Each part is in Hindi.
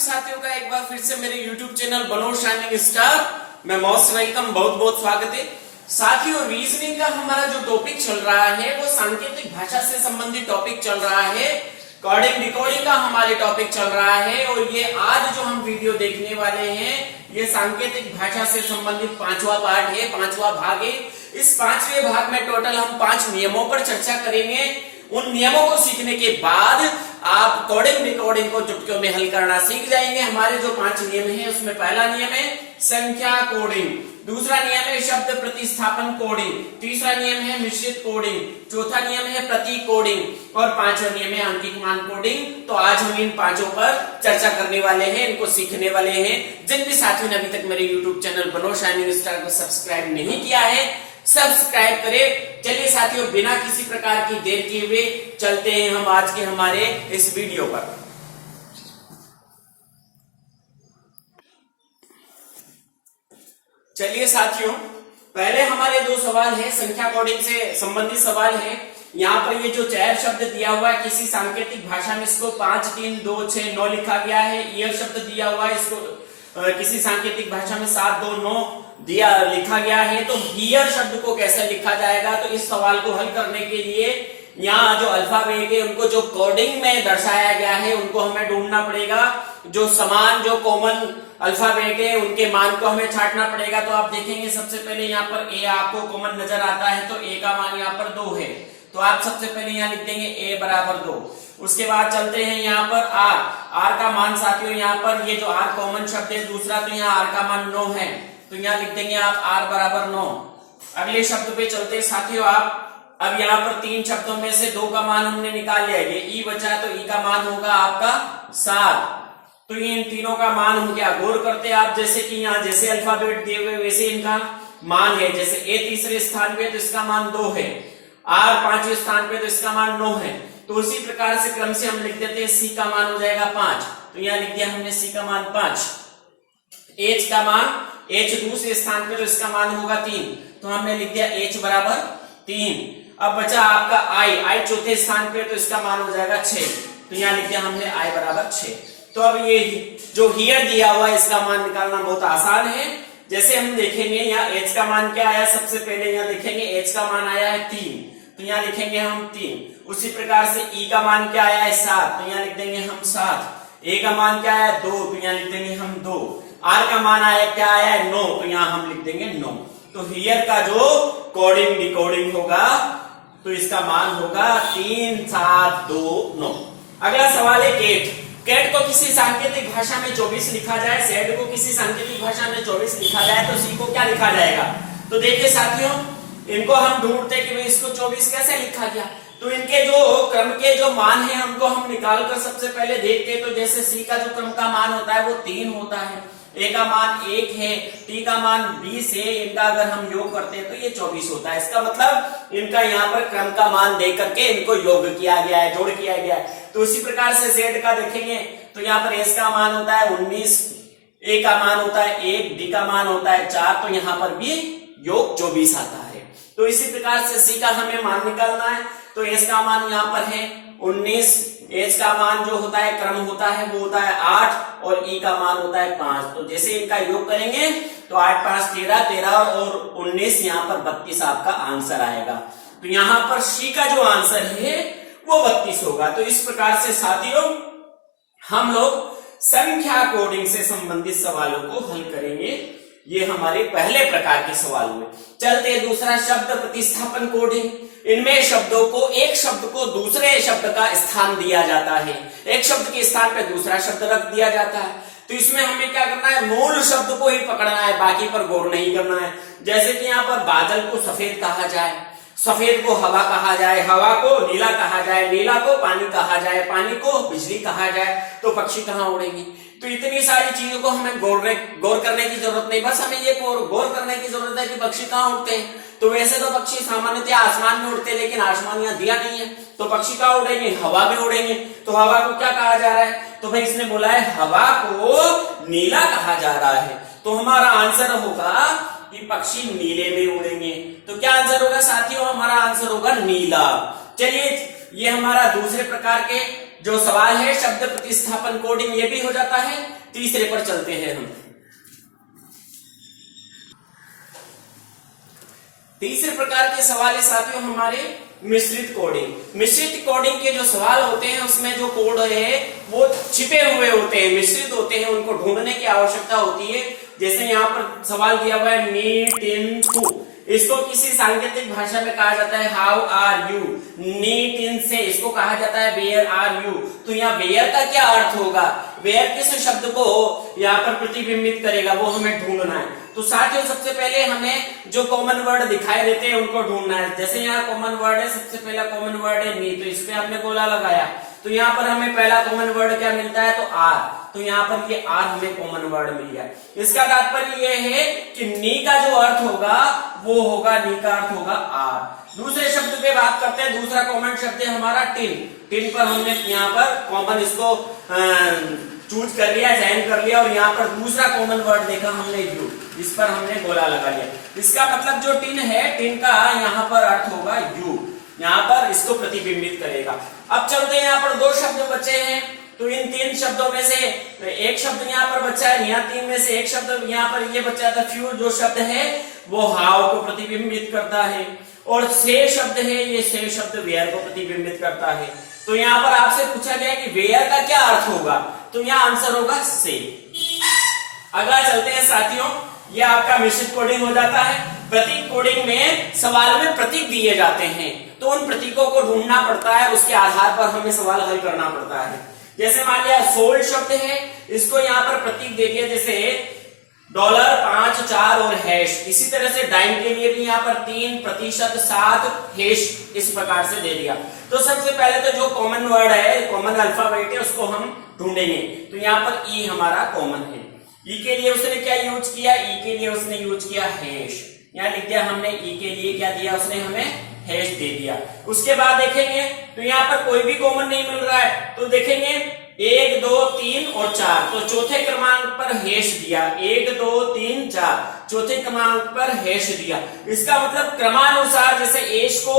साथियों का एक बार फिर से मेरे YouTube चैनल बनो शाइनिंग स्टार में मोस्ट वेलकम, बहुत बहुत स्वागत है। साथियों, रीजनिंग का हमारा जो टॉपिक चल रहा है वो सांकेतिक भाषा से संबंधित टॉपिक चल रहा है। कोडिंग डिकोडिंग का हमारे टॉपिक चल रहा है और ये आज जो हम वीडियो देखने वाले हैं ये सांकेतिक भाषा से संबंधित पांचवा पार्ट है, पांचवा भाग है। इस पांचवें भाग में टोटल हम 5 नियमों पर चर्चा करेंगे। उन नियमों को सीखने के बाद आप कोडिंग डिकोडिंग को चुटकियों में हल करना सीख जाएंगे। हमारे जो 5 नियम हैं उसमें पहला नियम है संख्या कोडिंग, दूसरा नियम है शब्द प्रतिस्थापन कोडिंग, तीसरा नियम है मिश्रित कोडिंग, चौथा नियम है प्रतीक कोडिंग और पांचवा नियम है अंकित मान कोडिंग। तो आज हम इन पांचों पर चर्चा करने वाले हैं, इनको सीखने वाले हैं। जिन भी साथियों ने अभी तक मेरे यूट्यूब चैनल बनो शाइनिंग स्टार को सब्सक्राइब नहीं किया है, सब्सक्राइब करें। चलिए साथियों, बिना किसी प्रकार की देर किए हुए चलते हैं हम आज के हमारे इस वीडियो पर। चलिए साथियों, पहले हमारे 2 सवाल हैं, संख्या कोडिंग से संबंधित सवाल है। यहाँ पर ये जो 4 शब्द दिया हुआ है किसी सांकेतिक भाषा में इसको 5, 3, 2, 6, 9 लिखा गया है। ईयर शब्द दिया हुआ है, इसको किसी सांकेतिक भाषा में 7, 2, 9 लिखा गया है। तो हियर शब्द को कैसे लिखा जाएगा? तो इस सवाल को हल करने के लिए यहाँ जो अल्फाबेट है उनको जो कोडिंग में दर्शाया गया है उनको हमें ढूंढना पड़ेगा। जो समान जो कॉमन अल्फाबेट है उनके मान को हमें छांटना पड़ेगा। तो आप देखेंगे सबसे पहले यहाँ पर ए आपको कॉमन नजर आता है, तो ए का मान यहाँ पर 2 है, तो आप सबसे पहले यहाँ लिख देंगे ए बराबर 2। उसके बाद चलते हैं यहाँ पर आर का मान। साथियों यहाँ पर ये जो आर कॉमन शब्द है दूसरा, तो यहाँ आर का मान 9 है, तो यहाँ लिख देंगे आप आर बराबर 9। अगले शब्द पे चलते हैं साथियों आप। अब यहाँ पर 3 शब्दों में से 2 का मान हमने निकाल लिया, ये ई बचा, तो ई का मान होगा आपका 7। तो ये इन तीनों का मान हो गया। गौर करते आप, जैसे कि यहाँ जैसे अल्फाबेट दिए हुए वैसे इनका मान है। जैसे ए तीसरे स्थान पे तो इसका मान 2 है, आर 5वें स्थान पे तो इसका मान 9 है। तो उसी प्रकार से क्रम से हम लिख देते हैं सी का मान हो जाएगा 5, तो यहाँ लिख दिया हमने सी का मान 5। एच का मान, एच दूसरे स्थान पे तो इसका मान होगा 3, तो हमने लिख दिया एच बराबर 3। अब बचा आपका आई चौथे स्थान पे तो इसका मान हो जाएगा 6, तो यहाँ लिख दिया हमने आई बराबर 6। तो अब ये जो हियर दिया हुआ है इसका मान निकालना बहुत आसान है। जैसे हम देखेंगे यहाँ एच का मान क्या आया, सबसे पहले यहाँ देखेंगे एच का मान आया है 3, तो यहाँ लिखेंगे हम 3। उसी प्रकार से ई का मान क्या आया है 7, तो यहाँ लिख देंगे हम 7। ए का मान क्या आया 2, तो यहाँ लिख देंगे हम 2। आर का मान आया क्या आया है 9, तो यहाँ हम लिख देंगे 9। तो हियर का जो कोडिंग डिकोडिंग होगा तो इसका मान होगा 3, 7, 2, 9। अगला सवाल है कैट। कैट को किसी सांकेतिक भाषा में 24 लिखा जाए, सेड को किसी सांकेतिक भाषा में 24 लिखा जाए, तो सी को क्या लिखा जाएगा? तो देखिए साथियों, इनको हम ढूंढते कि भाई इसको 24 कैसे लिखा गया। तो इनके जो क्रम के जो मान है हमको हम निकाल कर सबसे पहले देखते हैं। तो जैसे सी का जो क्रम का मान होता है वो 3 होता है, ए का मान 1 है, टी का मान 20 है, इनका अगर हम योग करते हैं तो ये 24 होता है। इसका मतलब इनका यहाँ पर क्रम का मान दे करके इनको योग किया गया है, जोड़ किया गया है। तो उसी प्रकार से जेड का देखेंगे तो यहाँ पर एस का मान होता है 19, ए का मान होता है 1, डी का मान होता है 4, तो यहाँ पर भी योग 24 आता है। तो इसी प्रकार से सी का हमें मान निकालना है, तो एस का मान यहाँ पर है 19, एच का मान जो होता है क्रम होता है वो होता है 8 और ई का मान होता है 5। तो जैसे इनका योग करेंगे तो 8, 5, 13, 13 और 19, यहाँ पर 32 आपका आंसर आएगा। तो यहाँ पर सी का जो आंसर है वो 32 होगा। तो इस प्रकार से साथियों हम लोग संख्या कोडिंग से संबंधित सवालों को हल करेंगे। ये हमारे पहले प्रकार के सवाल हुए। चलते दूसरा शब्द प्रतिस्थापन कोडिंग। इनमें शब्दों को, एक शब्द को दूसरे शब्द का स्थान दिया जाता है, एक शब्द के स्थान पे दूसरा शब्द रख दिया जाता है। तो इसमें हमें क्या करना है, मूल शब्द को ही पकड़ना है, बाकी पर गौर नहीं करना है। जैसे कि यहाँ पर बादल को सफेद कहा जाए, सफेद को हवा कहा जाए, हवा को नीला कहा जाए, नीला को पानी कहा जाए, पानी को बिजली कहा जाए, तो पक्षी कहाँ उड़ेंगे? तो इतनी सारी चीजों को हमें गौर करने की जरूरत नहीं, बस हमें ये गौर करने की जरूरत है कि पक्षी कहाँ उड़ते हैं। तो वैसे तो पक्षी सामान्यतः आसमान में उड़ते हैं, लेकिन आसमान यहाँ दिया नहीं है, तो पक्षी कहाँ उड़ेंगे? हवा में उड़ेंगे। तो हवा को क्या कहा जा रहा है? तो भाई इसने बोला है हवा को नीला कहा जा रहा है, तो हमारा आंसर होगा कि पक्षी नीले में उड़ेंगे। तो क्या आंसर होगा साथियों? हमारा आंसर होगा नीला। चलिए, ये हमारा दूसरे प्रकार के जो सवाल है शब्द प्रतिस्थापन कोडिंग, ये भी हो जाता है। तीसरे पर चलते हैं हम। तीसरे प्रकार के सवाल है साथियों हमारे मिश्रित कोडिंग। मिश्रित कोडिंग के जो सवाल होते हैं उसमें जो कोड है वो छिपे हुए होते हैं, मिश्रित होते हैं, उनको ढूंढने की आवश्यकता होती है। जैसे यहाँ पर सवाल दिया हुआ है नीट इन टू, इसको किसी सांकेतिक भाषा में कहा जाता है हाउ आर यू। नीट इन से इसको कहा जाता है वेयर आर यू। तो यहाँ वेयर का क्या अर्थ होगा, वेयर किस शब्द को यहाँ पर प्रतिबिंबित करेगा, वो हमें ढूंढना है। तो साथियों सबसे पहले हमें जो कॉमन वर्ड दिखाई देते हैं उनको ढूंढना है। जैसे यहाँ कॉमन वर्ड है, सबसे पहला कॉमन वर्ड है नी, तो इस पे हमने गोला लगाया, तो यहाँ पर हमें पहला कॉमन वर्ड क्या मिलता है, तो आर। तो यहाँ पर ये आर हमें कॉमन वर्ड मिल गया। इसका तात्पर्य ये है कि नी का जो अर्थ होगा वो होगा, नी का अर्थ होगा आर। दूसरे शब्द पे बात करते हैं। दूसरा कॉमन शब्द है हमारा टिन। टिन पर हमने यहाँ पर कॉमन इसको चूज कर लिया, चयन कर लिया, और यहाँ पर दूसरा कॉमन वर्ड देखा हमने यू, इस पर हमने गोला लगा लिया। इसका मतलब जो टिन है, टिन का यहाँ पर अर्थ होगा यू, यहाँ पर इसको प्रतिबिंबित करेगा। अब चलते हैं, यहाँ पर दो शब्द बचे हैं, तो इन तीन शब्दों में से एक शब्द यहाँ पर बचा है, यहाँ तीन में से एक शब्द यहाँ पर ये बचा था फ्यू, जो शब्द है वो हाउ को प्रतिबिंबित करता है, और से शब्द है, ये से शब्द वेयर को प्रतिबिंबित करता है। तो यहाँ पर आपसे पूछा गया कि वेयर का क्या अर्थ होगा, तो यहाँ आंसर होगा से। अगला चलते हैं साथियों, ये आपका मिश्रित कोडिंग हो जाता है। प्रतीक कोडिंग में सवाल में प्रतीक दिए जाते हैं, तो उन प्रतीकों को ढूंढना पड़ता है, उसके आधार पर हमें सवाल हल करना पड़ता है। जैसे मान लिया सोल्ड शब्द है, इसको यहाँ पर प्रतीक दे दिया, जैसे $, 5, 4 और हैश। इसी तरह से डाइम के लिए भी यहाँ पर 3%, 7 हैश, इस प्रकार से दे दिया। तो सबसे पहले तो जो कॉमन वर्ड है, कॉमन अल्फाबेट है, उसको हम ढूंढेंगे। तो यहाँ पर ई हमारा कॉमन है। ई के लिए उसने क्या यूज किया, ई के लिए उसने यूज किया हैश। यहाँ लिख दिया हमने, ई के लिए क्या दिया उसने, हमें हैश दे दिया। उसके बाद देखेंगे तो यहाँ पर कोई भी कॉमन नहीं मिल रहा है, तो देखेंगे 1, 2, 3 और 4, तो चौथे क्रमांक पर हैश दिया। 1, 2, 3, 4, चौथे क्रमांक पर हैश दिया। इसका मतलब क्रमानुसार, जैसे एश को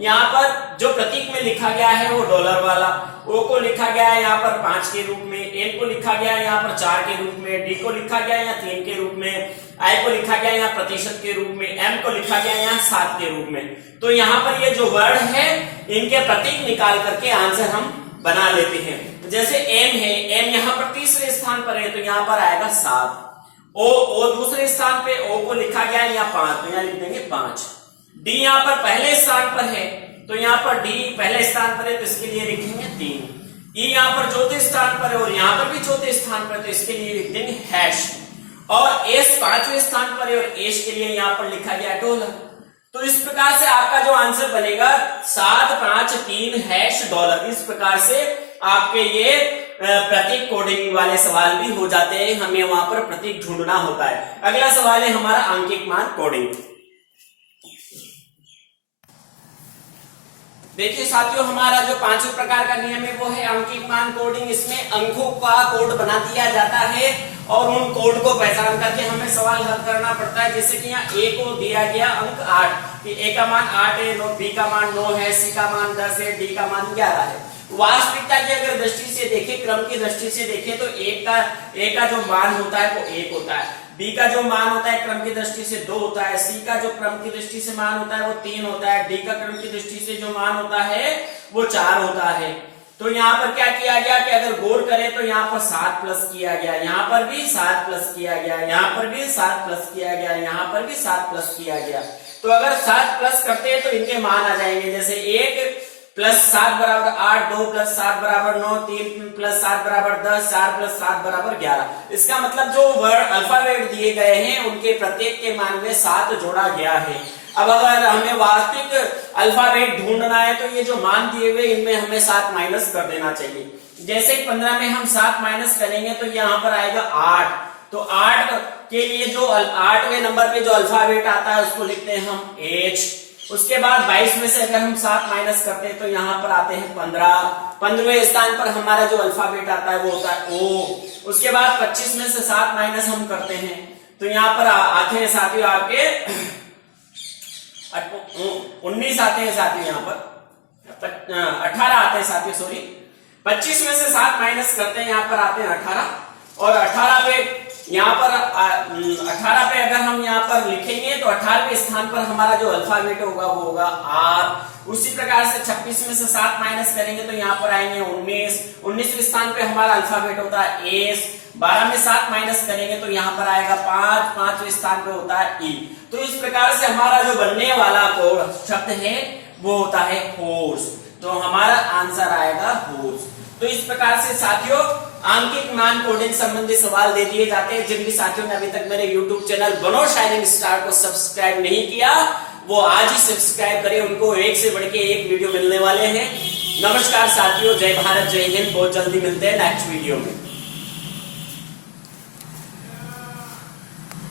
यहाँ पर जो प्रतीक में लिखा गया है वो डॉलर वाला, ओ को लिखा गया है यहाँ पर 5 के रूप में, एन को लिखा गया है यहाँ पर 4 के रूप में, डी को लिखा गया है यहाँ 3 के रूप में, आई को लिखा गया यहाँ प्रतिशत के रूप में, एम को लिखा गया यहाँ 7 के रूप में। तो यहाँ पर ये जो वर्ड है इनके प्रतीक निकाल करके आंसर हम बना लेते हैं। जैसे एम है, एम यहाँ पर तीसरे स्थान पर है, तो यहाँ पर आएगा 7। ओ दूसरे स्थान पे, ओ को लिखा गया है यहाँ 5, तो यहाँ लिख देंगे 5। डी यहाँ पर पहले स्थान पर है, तो यहाँ पर डी पहले स्थान पर है, तो इसके लिए लिखेंगे 3। ई यहाँ पर चौथे स्थान पर है और यहाँ पर भी चौथे स्थान पर है, तो इसके लिए लिख देंगे हैश। और एस 5वें स्थान पर है और एश के लिए यहाँ पर लिखा गया डॉलर। तो इस प्रकार से आपका जो आंसर बनेगा 7, 5, 3 हैश डॉलर। इस प्रकार से आपके ये प्रतीक कोडिंग वाले सवाल भी हो जाते हैं, हमें वहां पर प्रतीक ढूंढना होता है। अगला सवाल है हमारा आंकिक मान कोडिंग। देखिए साथियों, हमारा जो 5वें प्रकार का नियम है वो है आंकिक मान कोडिंग। इसमें अंकों का कोड बना दिया जाता है और उन कोड को पहचान करके हमें सवाल हल करना पड़ता है। जैसे कि यहाँ ए को दिया गया अंक 8, कि ए का मान 8 है, बी का मान 9 है, सी का मान 10 है, डी का मान 11 है। वास्तविकता की अगर दृष्टि से देखें, क्रम की दृष्टि से देखें, तो ए का जो मान होता है वो 1 होता है, बी का जो मान होता है क्रम की दृष्टि से 2 होता है, सी का जो क्रम की दृष्टि से मान होता है वो 3 होता है, डी का क्रम की दृष्टि से जो मान होता है वो 4 होता है। तो यहाँ पर क्या किया गया कि अगर गौर करें तो यहाँ पर 7 प्लस किया गया, यहाँ पर भी 7 प्लस किया गया, यहाँ पर भी 7 प्लस किया गया, यहाँ पर भी 7 प्लस किया गया। तो अगर 7 प्लस करते हैं तो इनके मान आ जाएंगे, जैसे 1 प्लस 7 बराबर 8, 2 प्लस 7 बराबर 9, 3 प्लस 7 बराबर 10, 4 प्लस 7 बराबर 11। इसका मतलब जो वर्ड अल्फाबेट दिए गए हैं उनके प्रत्येक के मान में 7 जोड़ा गया है। अब अगर हमें वास्तविक अल्फाबेट ढूंढना है तो ये जो मान दिए हुए इनमें हमें 7 माइनस कर देना चाहिए। जैसे 15 में हम 7 माइनस करेंगे तो यहाँ पर आएगा 8। तो 8 के लिए जो 8वें नंबर पे जो अल्फाबेट आता है उसको लिखते हैं हम H। उसके बाद 22 में से अगर हम 7 माइनस करते हैं तो यहाँ पर आते हैं 15। 15वें स्थान पर हमारा जो अल्फाबेट आता है वो होता है O। उसके बाद 25 में से 7 माइनस हम करते हैं तो यहाँ पर आते हैं साथियों आपके 19 आते हैं साथियों, यहाँ पर 18 आते हैं साथियों, सॉरी 25 में से 7 माइनस करते हैं, यहाँ पर आते हैं 18 और 18 पे यहाँ पर 18 पे अगर हम यहाँ पर लिखेंगे तो 18वें स्थान पर हमारा जो अल्फाबेट होगा वो होगा आर। उसी प्रकार से 26 में से 7 माइनस करेंगे तो यहाँ पर आएंगे 19। 19वें स्थान पे हमारा अल्फाबेट होता है एस। 12 में 7 माइनस करेंगे तो यहाँ पर आएगा 5। 5वें स्थान पे होता है ई। तो इस प्रकार से हमारा जो बनने वाला कोड शब्द है वो होता है हॉर्स। तो हमारा आंसर आएगा हॉर्स। तो इस प्रकार से साथियों आंकिक मान कोडिंग संबंधी सवाल दे दिए जाते हैं। जिन भी साथियों ने अभी तक मेरे YouTube चैनल बनो शाइनिंग स्टार को सब्सक्राइब नहीं किया वो आज ही सब्सक्राइब करें, उनको एक से बढ़ के एक वीडियो मिलने वाले हैं। नमस्कार साथियों, जय भारत, जय हिंद। बहुत जल्दी मिलते हैं नेक्स्ट वीडियो में।